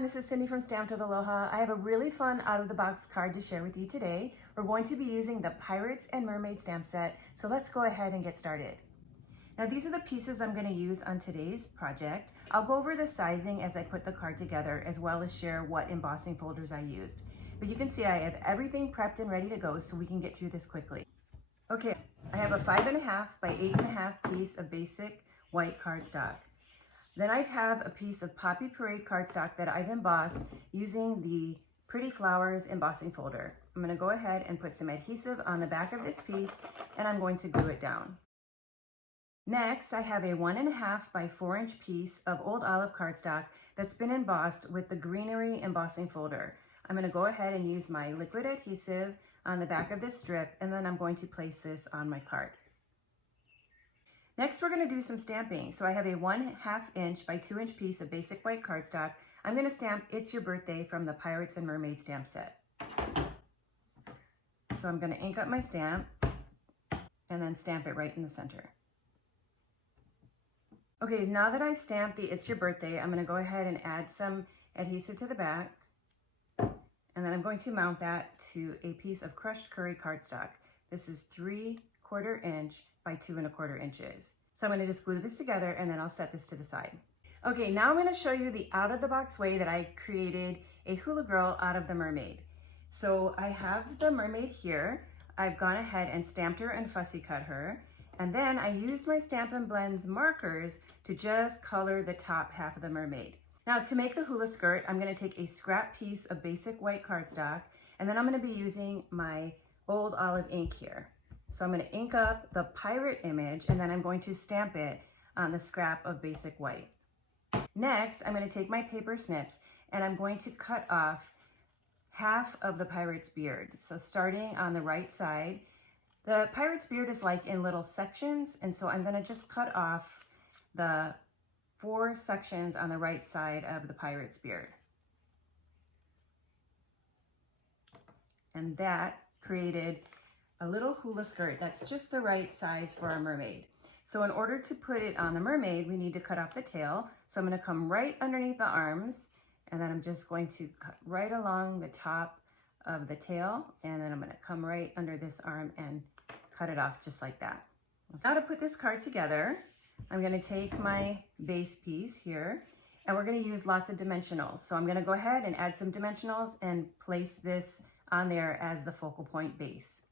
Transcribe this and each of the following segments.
everyone, this is Cindy from Stamped with Aloha. I have a really fun out-of-the-box card to share with you today. We're going to be using the Pirates and Mermaid stamp set, so let's go ahead and get started. Now these are the pieces I'm going to use on today's project. I'll go over the sizing as I put the card together, as well as share what embossing folders I used. But you can see I have everything prepped and ready to go, so we can get through this quickly. Okay, I have a 5.5 by 8.5 piece of basic white cardstock. Then I have a piece of Poppy Parade cardstock that I've embossed using the Pretty Flowers embossing folder. I'm going to go ahead and put some adhesive on the back of this piece, and I'm going to glue it down. Next, I have a 1.5 by 4-inch piece of Old Olive cardstock that's been embossed with the Greenery embossing folder. I'm going to go ahead and use my liquid adhesive on the back of this strip, and then I'm going to place this on my card. Next, we're going to do some stamping. So I have a 1/2 inch by 2-inch piece of basic white cardstock. I'm going to stamp It's Your Birthday from the Pirates and Mermaid stamp set. So I'm going to ink up my stamp and then stamp it right in the center. Okay, now that I've stamped the It's Your Birthday, I'm going to go ahead and add some adhesive to the back. And then I'm going to mount that to a piece of crushed curry cardstock. This is 3/4 inch by 2¼ inches. So I'm going to just glue this together and then I'll set this to the side. Okay, now I'm going to show you the out-of-the-box way that I created a hula girl out of the mermaid. So I have the mermaid here. I've gone ahead and stamped her and fussy cut her. And then I used my Stampin' Blends markers to just color the top half of the mermaid. Now to make the hula skirt, I'm going to take a scrap piece of basic white cardstock, and then I'm going to be using my Old Olive ink here. So I'm going to ink up the pirate image, and then I'm going to stamp it on the scrap of basic white. Next, I'm going to take my paper snips, and I'm going to cut off half of the pirate's beard. So starting on the right side, the pirate's beard is like in little sections, and so I'm going to just cut off the 4 sections on the right side of the pirate's beard. And that created a little hula skirt that's just the right size for our mermaid. So in order to put it on the mermaid, we need to cut off the tail. So I'm going to come right underneath the arms, and then I'm just going to cut right along the top of the tail, and then I'm going to come right under this arm and cut it off just like that. Now to put this card together, I'm going to take my base piece here, and we're going to use lots of dimensionals. So I'm going to go ahead and add some dimensionals and place this on there as the focal point base.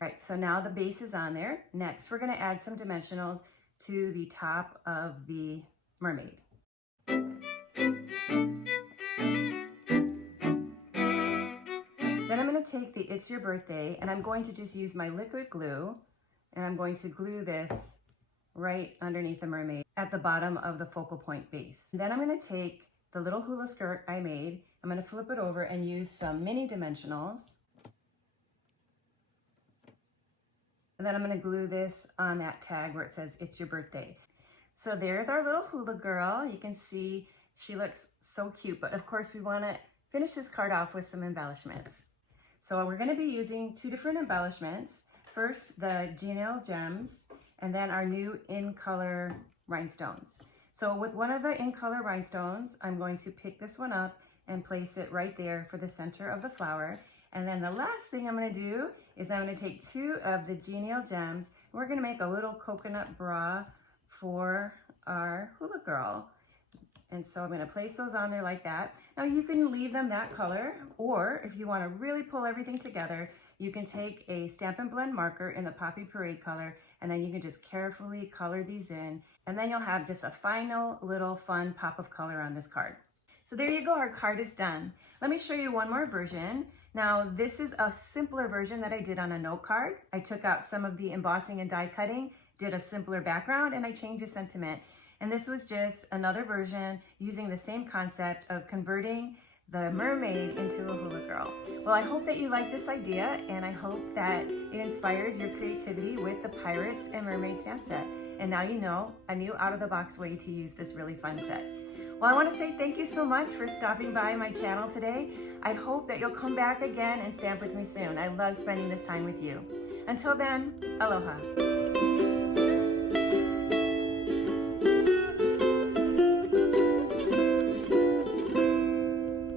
Right, so now the base is on there. Next, we're going to add some dimensionals to the top of the mermaid. Then I'm going to take the It's Your Birthday, and I'm going to just use my liquid glue, and I'm going to glue this right underneath the mermaid at the bottom of the focal point base. Then I'm going to take the little hula skirt I made, I'm going to flip it over and use some mini dimensionals. And then I'm going to glue this on that tag where it says It's Your Birthday. So there's our little hula girl. You can see she looks so cute, but of course we want to finish this card off with some embellishments. So we're going to be using 2 different embellishments. First, the G&L gems, and then our new in color rhinestones. So with one of the in color rhinestones, I'm going to pick this one up and place it right there for the center of the flower. And then the last thing I'm going to do is I'm going to take 2 of the G&L gems. We're going to make a little coconut bra for our hula girl. And so I'm going to place those on there like that. Now you can leave them that color, or if you want to really pull everything together, you can take a Stampin' Blend marker in the Poppy Parade color, and then you can just carefully color these in, and then you'll have just a final little fun pop of color on this card. So there you go, our card is done. Let me show you one more version. Now this is a simpler version that I did on a note card. I took out some of the embossing and die cutting, did a simpler background, and I changed the sentiment. And this was just another version using the same concept of converting the mermaid into a hula girl. Well, I hope that you like this idea, and I hope that it inspires your creativity with the Pirates and Mermaid stamp set. And now you know a new out-of-the-box way to use this really fun set. Well, I want to say thank you so much for stopping by my channel today. I hope that you'll come back again and stamp with me soon. I love spending this time with you. Until then, aloha.